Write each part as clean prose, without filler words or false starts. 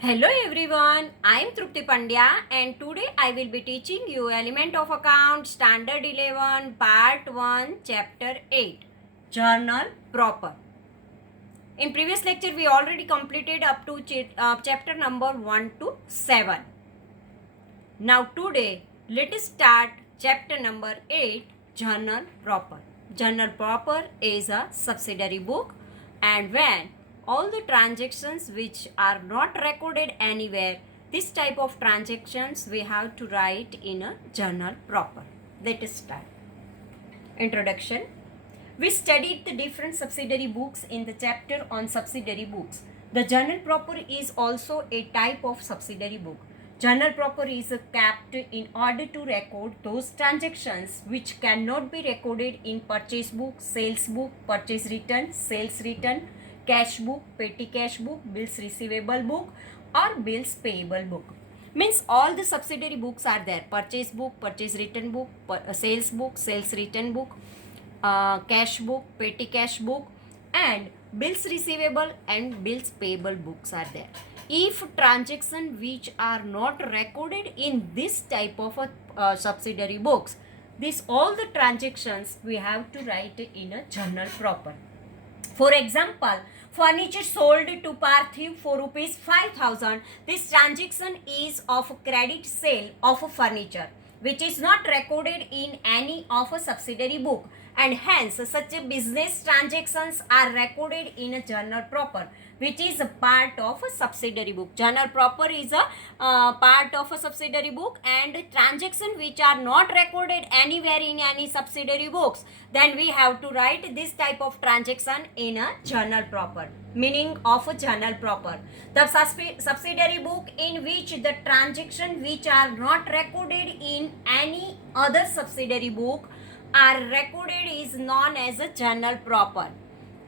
Hello everyone, I am Trupti Pandya and today I will be teaching you Element of Account Standard 11 Part 1 Chapter 8 Journal Proper. In previous lecture we already completed up to chapter number 1 to 7. Now today let us start chapter number 8 Journal Proper. Journal Proper is a subsidiary book and when all the transactions which are not recorded anywhere, this type of transactions we have to write in a journal proper. Let us start. Introduction. We studied the different subsidiary books in the chapter on subsidiary books. The journal proper is also a type of subsidiary book. Journal proper is kept in order to record those transactions which cannot be recorded in purchase book, sales book, purchase return, sales return, cash book, petty cash book, bills receivable book or bills payable book. Means all the subsidiary books are there. Purchase book, purchase return book, sales book, sales return book, cash book, petty cash book and bills receivable and bills payable books are there. If transactions which are not recorded in this type of subsidiary books, this all the transactions we have to write in a journal proper. For example, furniture sold to Parthiv for rupees 5,000. This transaction is of credit sale of furniture, which is not recorded in any of a subsidiary book, and hence such a business transactions are recorded in a journal proper, which is a part of a subsidiary book. Journal proper is a part of a subsidiary book, and transactions which are not recorded anywhere in any subsidiary books, then we have to write this type of transaction in a journal proper. Meaning of a journal proper: the subsidiary book in which the transaction which are not recorded in any other subsidiary book are recorded is known as a journal proper.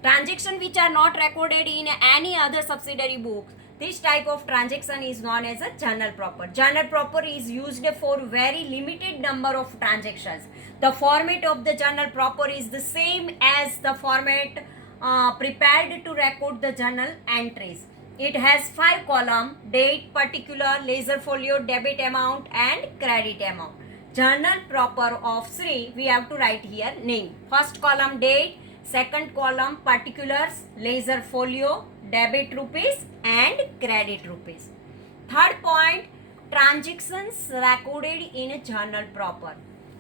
Transaction which are not recorded in any other subsidiary book, this type of transaction is known as a journal proper. Journal proper is used for very limited number of transactions. The format of the journal proper is the same as the format prepared to record the journal entries. It has 5 columns: date, particular, ledger folio, debit amount and credit amount. Journal proper of Sri, we have to write here name. First column date, second column particulars, ledger folio, debit rupees and credit rupees. Third point, transactions recorded in a journal proper.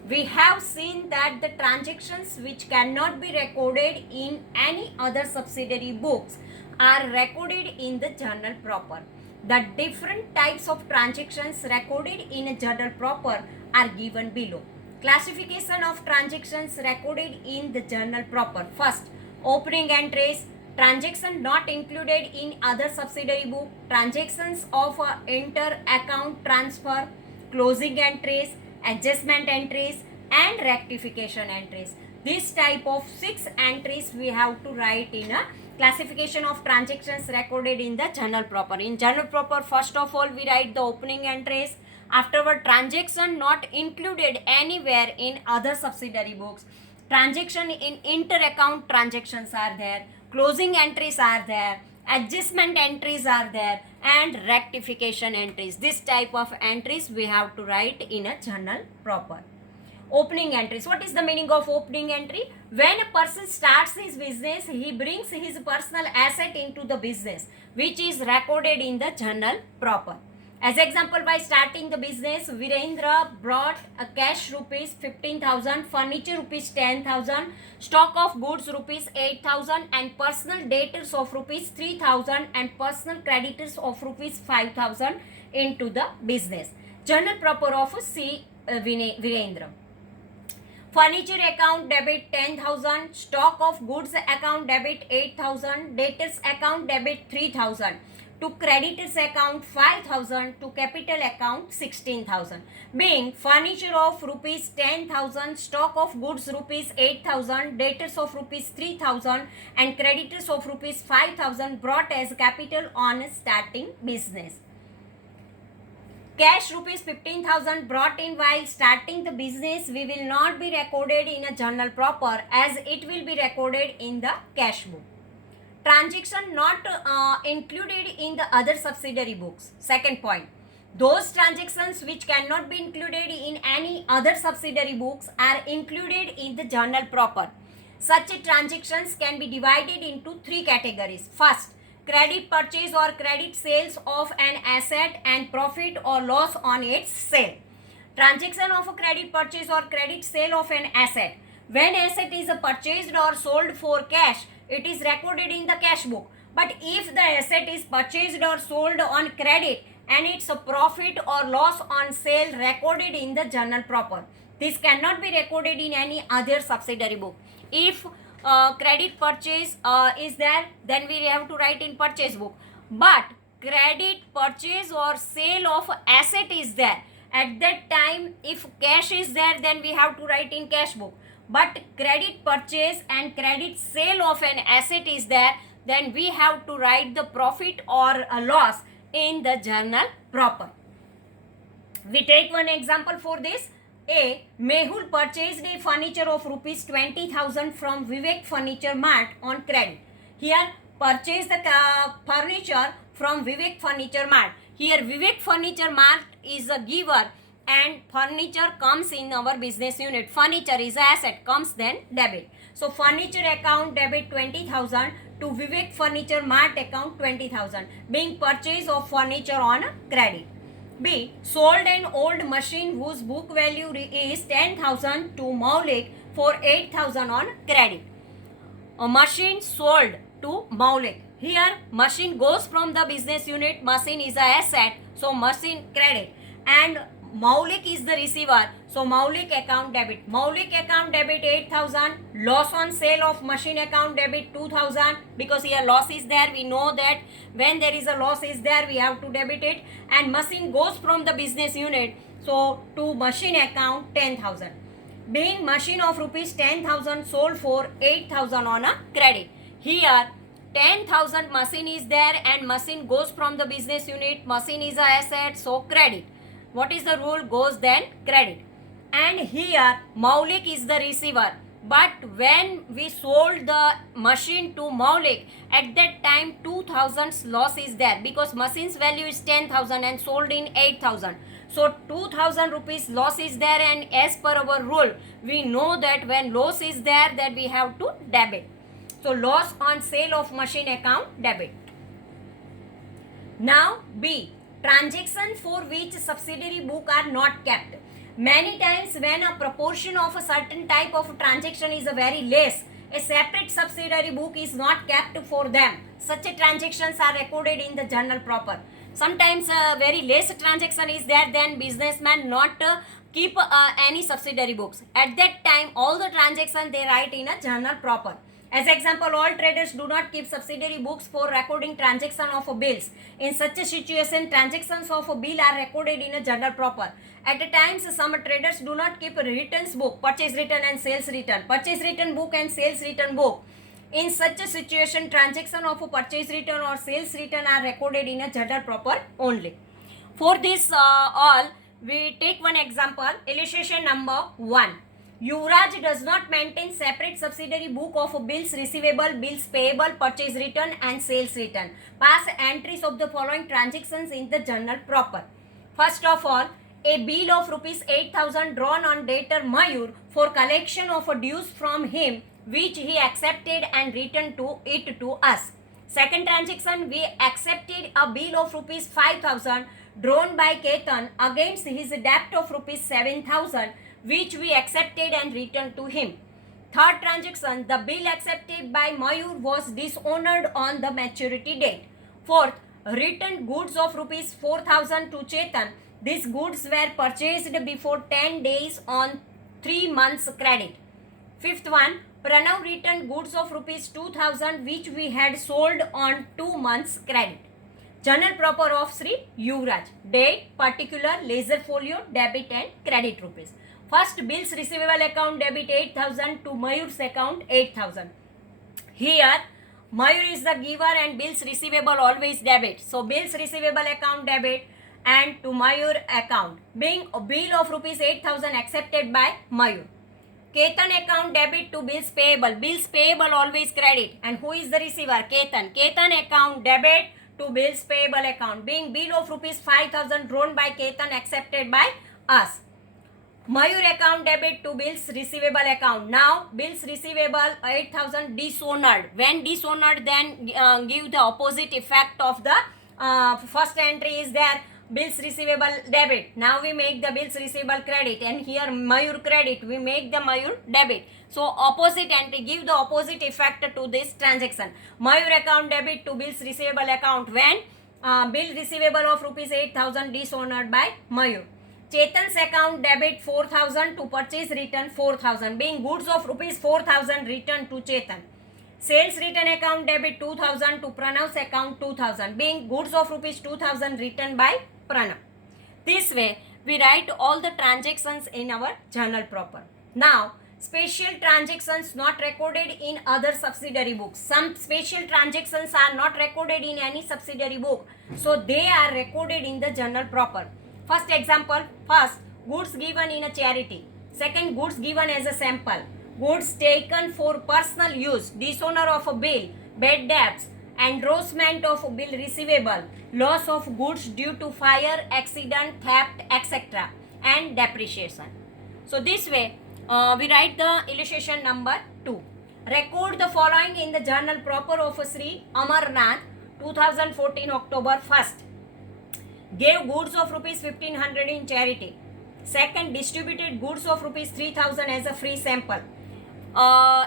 We have seen that the transactions which cannot be recorded in any other subsidiary books are recorded in the journal proper. The different types of transactions recorded in a journal proper are given below. Classification of transactions recorded in the journal proper. First, opening entries, transaction not included in other subsidiary book, transactions of inter-account transfer, closing entries, adjustment entries and rectification entries. This type of 6 entries we have to write in a classification of transactions recorded in the journal proper. In journal proper, first of all we write the opening entries. Afterward, transaction not included anywhere in other subsidiary books. Transaction in inter-account transactions are there. Closing entries are there. Adjustment entries are there and rectification entries. This type of entries we have to write in a journal proper. Opening entries. What is the meaning of opening entry? When a person starts his business, he brings his personal asset into the business, which is recorded in the journal proper. As example, by starting the business, Virendra brought a cash rupees 15,000, furniture rupees 10,000, stock of goods rupees 8,000 and personal debtors of rupees 3,000 and personal creditors of rupees 5,000 into the business. Journal proper of C. Virendra. Furniture account debit 10,000, stock of goods account debit 8,000, debtors account debit 3,000. To creditors account 5,000, to capital account 16,000. Being furniture of rupees 10,000, stock of goods rupees 8,000, debtors of rupees 3,000 and creditors of rupees 5,000 brought as capital on starting business. Cash rupees 15,000 brought in while starting the business we will not be recorded in a journal proper as it will be recorded in the cash book. transaction not included in the other subsidiary books. Second point, those transactions which cannot be included in any other subsidiary books are included in the journal proper. Such transactions can be divided into three categories. First, credit purchase or credit sales of an asset and profit or loss on its sale. Transaction of a credit purchase or credit sale of an asset. When asset is purchased or sold for cash, it is recorded in the cash book. But if the asset is purchased or sold on credit and its a profit or loss on sale recorded in the journal proper, this cannot be recorded in any other subsidiary book. If credit purchase is there, then we have to write in purchase book. But credit purchase or sale of asset is there. At that time, if cash is there, then we have to write in cash book. But credit purchase and credit sale of an asset is there, then we have to write the profit or a loss in the journal proper. We take one example for this. A. Mehul purchased a furniture of rupees 20,000 from Vivek Furniture Mart on credit. Here, purchase the furniture from Vivek Furniture Mart. Here, Vivek Furniture Mart is a giver and furniture comes in our business unit. Furniture is an asset, comes then debit. So, furniture account debit 20,000 to Vivek Furniture Mart account 20,000, being purchase of furniture on credit. B. Sold an old machine whose book value is 10,000 to Maulik for 8,000 on credit. A machine sold to Maulik. Here, machine goes from the business unit. Machine is a asset, so machine credit. And Maulik is the receiver, so Maulik account debit. Maulik account debit 8,000. Loss on sale of machine account debit 2,000, because here loss is there. We know that when there is a loss is there, we have to debit it. And machine goes from the business unit, so to machine account 10,000. Being machine of rupees 10,000 sold for 8,000 on a credit. Here 10,000 machine is there and machine goes from the business unit. Machine is a asset, so credit. What is the rule? Goes then credit. And here Maulik is the receiver. But when we sold the machine to Maulik, at that time 2,000 loss is there, because machine's value is 10,000 and sold in 8,000. So 2,000 rupees loss is there, and as per our rule, we know that when loss is there, that we have to debit. So loss on sale of machine account debit. Now B. Transactions for which subsidiary book are not kept. Many times when a proportion of a certain type of transaction is very less, a separate subsidiary book is not kept for them. Such transactions are recorded in the journal proper. Sometimes very less transaction is there, then businessman not keep any subsidiary books. At that time, all the transactions they write in a journal proper. As example, all traders do not keep subsidiary books for recording transaction of bills. In such a situation, transactions of a bill are recorded in a journal proper. At times, some traders do not keep a returns book, purchase return and sales return, purchase return book and sales return book. In such a situation, transaction of a purchase return or sales return are recorded in a journal proper only. For this all, we take one example, illustration number 1. Yuvraj does not maintain separate subsidiary book of bills receivable, bills payable, purchase return and sales return. Pass entries of the following transactions in the journal proper. First of all, a bill of rupees 8,000 drawn on debtor Mayur for collection of a dues from him, which he accepted and returned it to us. Second transaction, we accepted a bill of rupees 5,000 drawn by Ketan against his debt of rupees 7,000, which we accepted and returned to him. Third transaction, the bill accepted by Mayur was dishonored on the maturity date. Fourth, returned goods of rupees 4,000 to Chetan. These goods were purchased before 10 days on 3 months credit. Fifth one, Pranav returned goods of rupees 2,000 which we had sold on 2 months credit. Journal proper of Sri Yuvraj. Date, particular, ledger folio, debit and credit rupees. First, bills receivable account debit 8,000 to Mayur's account 8,000. Here, Mayur is the giver and bills receivable always debit. So, bills receivable account debit and to Mayur account, being a bill of rupees 8,000 accepted by Mayur. Ketan account debit to bills payable. Bills payable always credit. And who is the receiver? Ketan. Ketan account debit to bills payable account. Being bill of rupees 5,000 drawn by Ketan accepted by us. Mayur account debit to bills receivable account. Now bills receivable 8,000 dishonored. When dishonored, then give the opposite effect of the first entry is there. Bills receivable debit. Now we make the bills receivable credit, and here Mayur credit, we make the Mayur debit. So opposite entry, give the opposite effect to this transaction. Mayur account debit to bills receivable account when bill receivable of rupees 8,000 dishonored by Mayur. Chetan's account debit 4,000 to purchase return 4,000, being goods of rupees 4,000 return to Chetan. Sales return account debit 2,000 to Pranav's account 2,000, being goods of rupees 2,000 returned by Pranav. This way, we write all the transactions in our journal proper. Now, special transactions not recorded in other subsidiary books. Some special transactions are not recorded in any subsidiary book, so they are recorded in the journal proper. First example, first, goods given in a charity. Second, goods given as a sample. Goods taken for personal use, dishonor of a bill, bad debts, endorsement of a bill receivable, loss of goods due to fire, accident, theft, etc. and depreciation. So this way, we write the illustration number 2. Record the following in the journal proper of Sri Amarnath, 2014 October 1st. Gave goods of rupees 1,500 in charity. Second, distributed goods of rupees 3,000 as a free sample.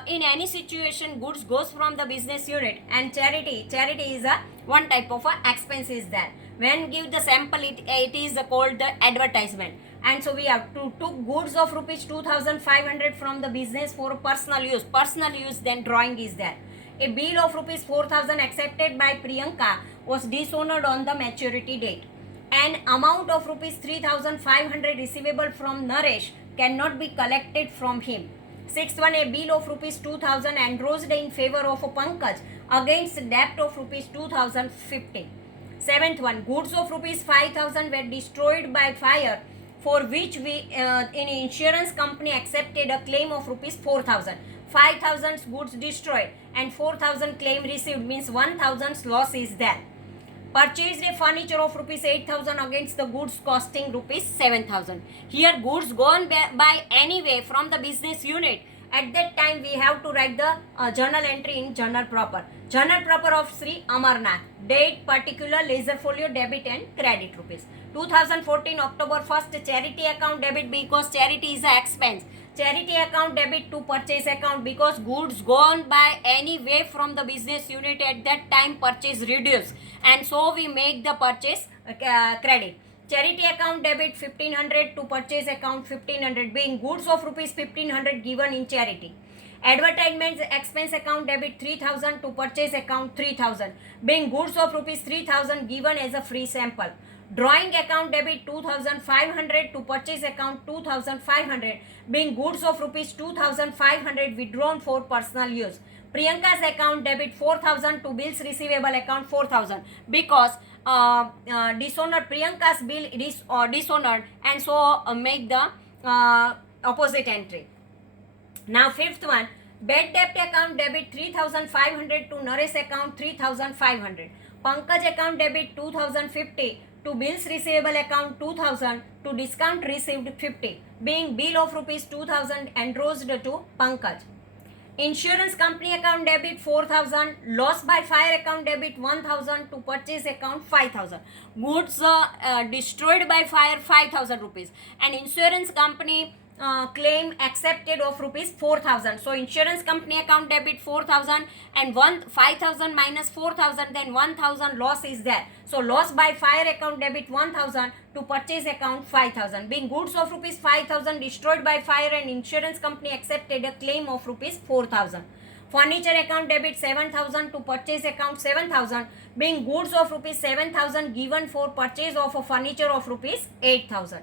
In any situation, goods goes from the business unit, and charity is a one type of a expense is there. When give the sample, it is called the advertisement. And so we have to took goods of rupees 2,500 from the business for personal use. Personal use, then drawing is there. A bill of rupees 4,000 accepted by Priyanka was dishonored on the maturity date. An amount of rupees 3,500 receivable from Naresh cannot be collected from him. Sixth one, a bill of rupees 2,000 engrossed in favor of Pankaj against debt of rupees 2,050. Seventh one, goods of rupees 5,000 were destroyed by fire, for which we in insurance company accepted a claim of rupees 4,000. 5,000 goods destroyed and 4,000 claim received, means 1,000 loss is there. Purchased a furniture of rupees 8,000 against the goods costing rupees 7,000. Here goods gone by anyway from the business unit. At that time we have to write the journal entry in journal proper. Journal proper of Sri Amarnath. Date, particular, ledger folio, debit and credit rupees. 2014 October 1st, charity account debit because charity is an expense. Charity account debit to purchase account because goods gone by any way from the business unit, at that time purchase reduced, and so we make the purchase credit. Charity account debit 1,500 to purchase account 1,500, being goods of rupees 1,500 given in charity. Advertisement expense account debit 3,000 to purchase account 3,000, being goods of rupees 3,000 given as a free sample. Drawing account debit 2,500 to purchase account 2,500, being goods of rupees 2,500 withdrawn for personal use. Priyanka's account debit 4,000 to bills receivable account 4,000 because dishonored Priyanka's bill is dishonored, and so make the opposite entry. Now fifth one, bad debt account debit 3,500 to Naresh account 3,500. Pankaj account debit 2,050 to bills receivable account 2,000 to discount received 50, being bill of rupees 2,000 engrossed to Pankaj. Insurance company account debit 4,000, loss by fire account debit 1,000 to purchase account 5,000. Goods destroyed by fire 5,000 rupees, and insurance company claim accepted of rupees 4,000. So insurance company account debit 4,000 and 5,000 minus 4,000, then 1,000 loss is there. So loss by fire account debit 1,000 to purchase account 5,000, being goods of rupees 5,000 destroyed by fire, and insurance company accepted a claim of rupees 4,000. Furniture account debit 7,000 to purchase account 7,000, being goods of rupees 7,000 given for purchase of a furniture of rupees 8,000.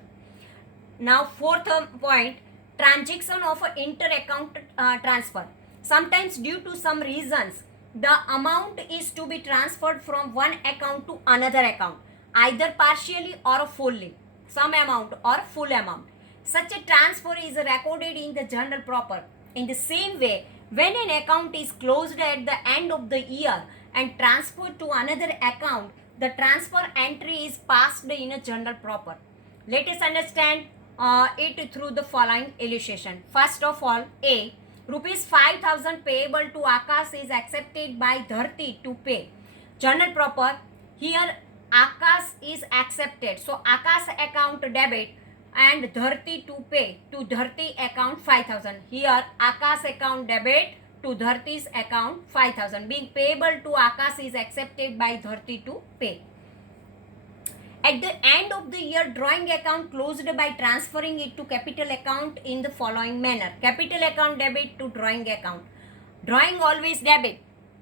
Now fourth point, transaction of inter-account transfer. Sometimes due to some reasons, the amount is to be transferred from one account to another account, either partially or fully, some amount or full amount. Such a transfer is recorded in the journal proper. In the same way, when an account is closed at the end of the year and transferred to another account, the transfer entry is passed in a journal proper. Let us understand it through the following illustration. First of all, A. Rupees 5,000 payable to Akash is accepted by Dharti to pay. Journal proper. Here Akash is accepted. So Akash account debit and Dharti to pay to Dharti account 5,000. Here Akash account debit to Dharti's account 5,000. Being payable to Akash is accepted by Dharti to pay. At the end of the year, drawing account closed by transferring it to capital account in the following manner. Capital account debit to drawing account. Drawing always debit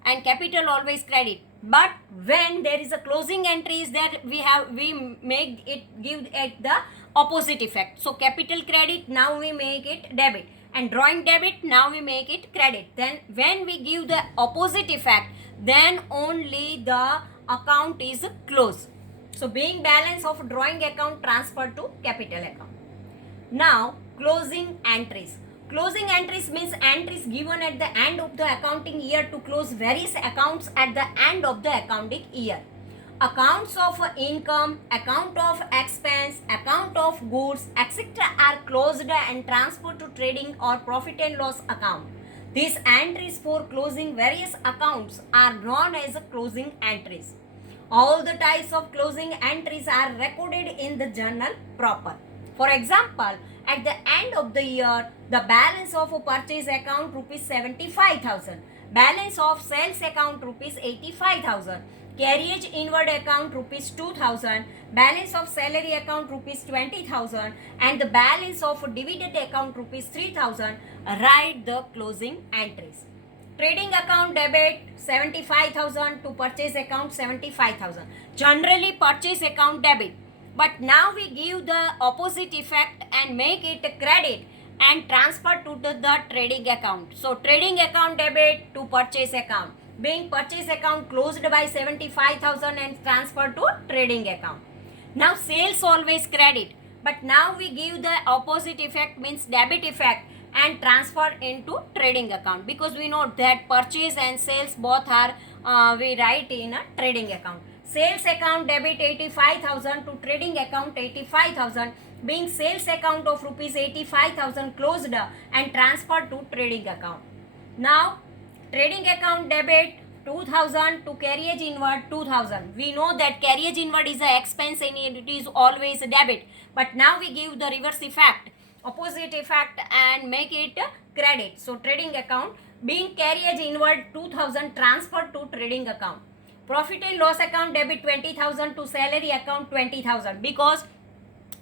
and capital always credit. But when there is a closing entry is there, we make it give at the opposite effect. So capital credit, now we make it debit, and drawing debit, now we make it credit. Then when we give the opposite effect, then only the account is closed. So being balance of drawing account transferred to capital account. Now closing entries. Closing entries means entries given at the end of the accounting year to close various accounts at the end of the accounting year. Accounts of income, account of expense, account of goods, etc. are closed and transferred to trading or profit and loss account. These entries for closing various accounts are known as closing entries. All the types of closing entries are recorded in the journal proper. For example, at the end of the year, the balance of a purchase account rupees 75,000, balance of sales account rupees 85,000, carriage inward account rupees 2,000, balance of salary account rupees 20,000, and the balance of dividend account rupees 3,000. Write the closing entries. Trading account debit 75,000 to purchase account 75,000. Generally purchase account debit. But now we give the opposite effect and make it a credit and transfer to the trading account. So trading account debit to purchase account. Being purchase account closed by 75,000 and transferred to trading account. Now sales always credit. But now we give the opposite effect, means debit effect, and transfer into trading account, because we know that purchase and sales both are we write in a trading account. Sales account debit 85,000 to trading account 85,000, being sales account of rupees 85,000 closed and transferred to trading account. Now trading account debit 2,000 to carriage inward 2,000. We know that carriage inward is an expense and it is always debit, but now we give the reverse effect, opposite effect, and make it credit. So trading account, being carriage inward 2,000 transferred to trading account. Profit and loss account debit 20,000 to salary account 20,000, because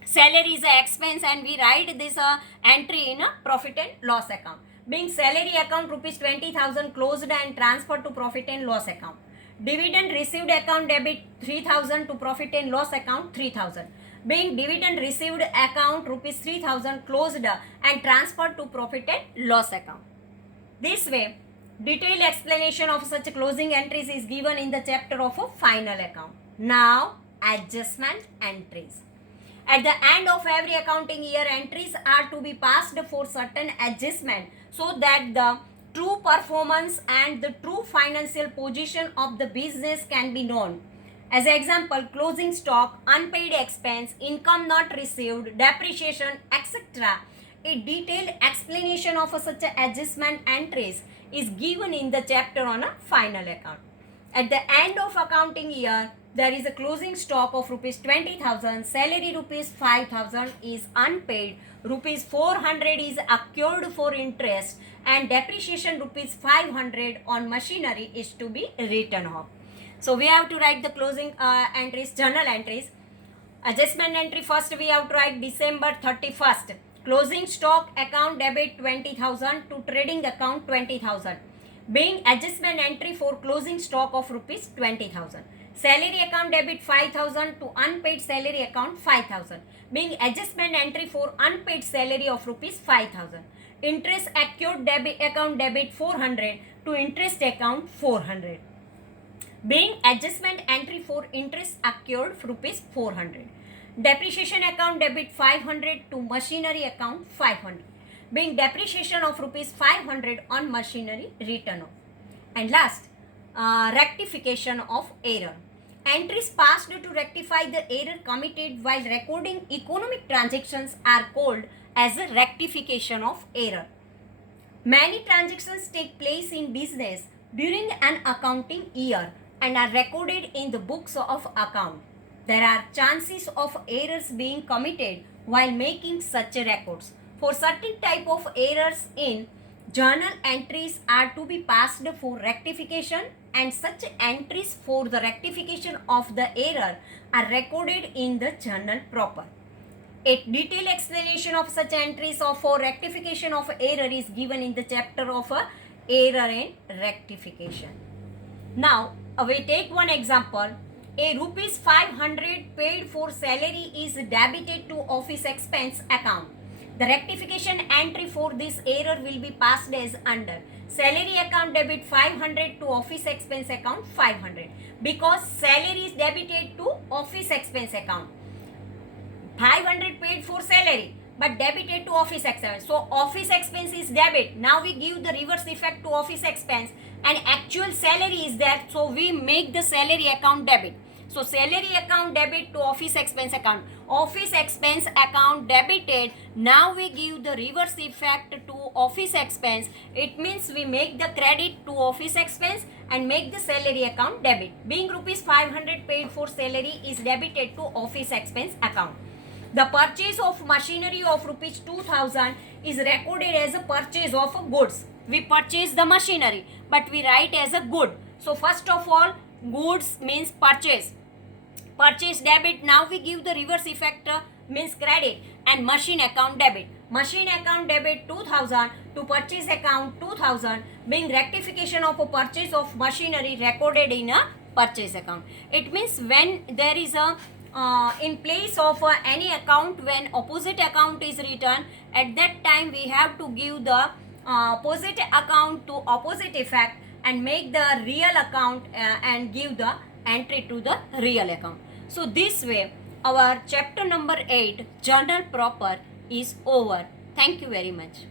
salary is an expense and we write this entry in a profit and loss account. Being salary account rupees 20,000 closed and transferred to profit and loss account. Dividend received account debit 3,000 to profit and loss account 3,000. Being dividend received account rupees 3,000 closed and transferred to profit and loss account. This way, detailed explanation of such closing entries is given in the chapter of a final account. Now, adjustment entries. At the end of every accounting year, entries are to be passed for certain adjustment so that the true performance and the true financial position of the business can be known. As an example, closing stock, unpaid expense, income not received, depreciation, etc. A detailed explanation of such adjustment entries is given in the chapter on a final account. At the end of accounting year, there is a closing stock of rupees 20,000, salary rupees 5,000 is unpaid, rupees 400 is accrued for interest, and depreciation rupees 500 on machinery is to be written off. So we have to write the closing entries, journal entries. Adjustment entry, first we have to write December 31st. Closing stock account debit 20,000 to trading account 20,000. Being adjustment entry for closing stock of rupees 20,000. Salary account debit 5,000 to unpaid salary account 5,000. Being adjustment entry for unpaid salary of rupees 5,000. Interest accrued debit account debit 400 to interest account 400. Being adjustment entry for interest accrued rupees 400. Depreciation account debit 500 to machinery account 500. Being depreciation of rupees 500 on machinery written off. And last, rectification of error. Entries passed to rectify the error committed while recording economic transactions are called as a rectification of error. Many transactions take place in business during an accounting year and are recorded in the books of account. There are chances of errors being committed while making such records. For certain type of errors in journal, entries are to be passed for rectification, and such entries for the rectification of the error are recorded in the journal proper. A detailed explanation of such entries for rectification of error is given in the chapter of error and rectification. Now, we take one example. A rupees 500 paid for salary is debited to office expense account. The rectification entry for this error will be passed as under salary account debit 500 to office expense account 500, because salary is debited to office expense account. 500 paid for salary but debited to office expense. So office expense is debit. Now we give the reverse effect to office expense, and actual salary is there. So we make the salary account debit. So salary account debit to office expense account. Office expense account debited. Now we give the reverse effect to office expense. It means we make the credit to office expense and make the salary account debit. Being rupees 500 paid for salary is debited to office expense account. The purchase of machinery of rupees 2000 is recorded as a purchase of goods. We purchase the machinery, but we write as a good. So first of all, goods means purchase. Purchase debit. Now we give the reverse effect means credit, and machine account debit. Machine account debit 2000 to purchase account 2000, being rectification of a purchase of machinery recorded in a purchase account. It means when there is a in place of any account, when opposite account is written, at that time we have to give the opposite account to opposite effect and make the real account and give the entry to the real account. So this way our chapter number 8 journal proper is over. Thank you very much.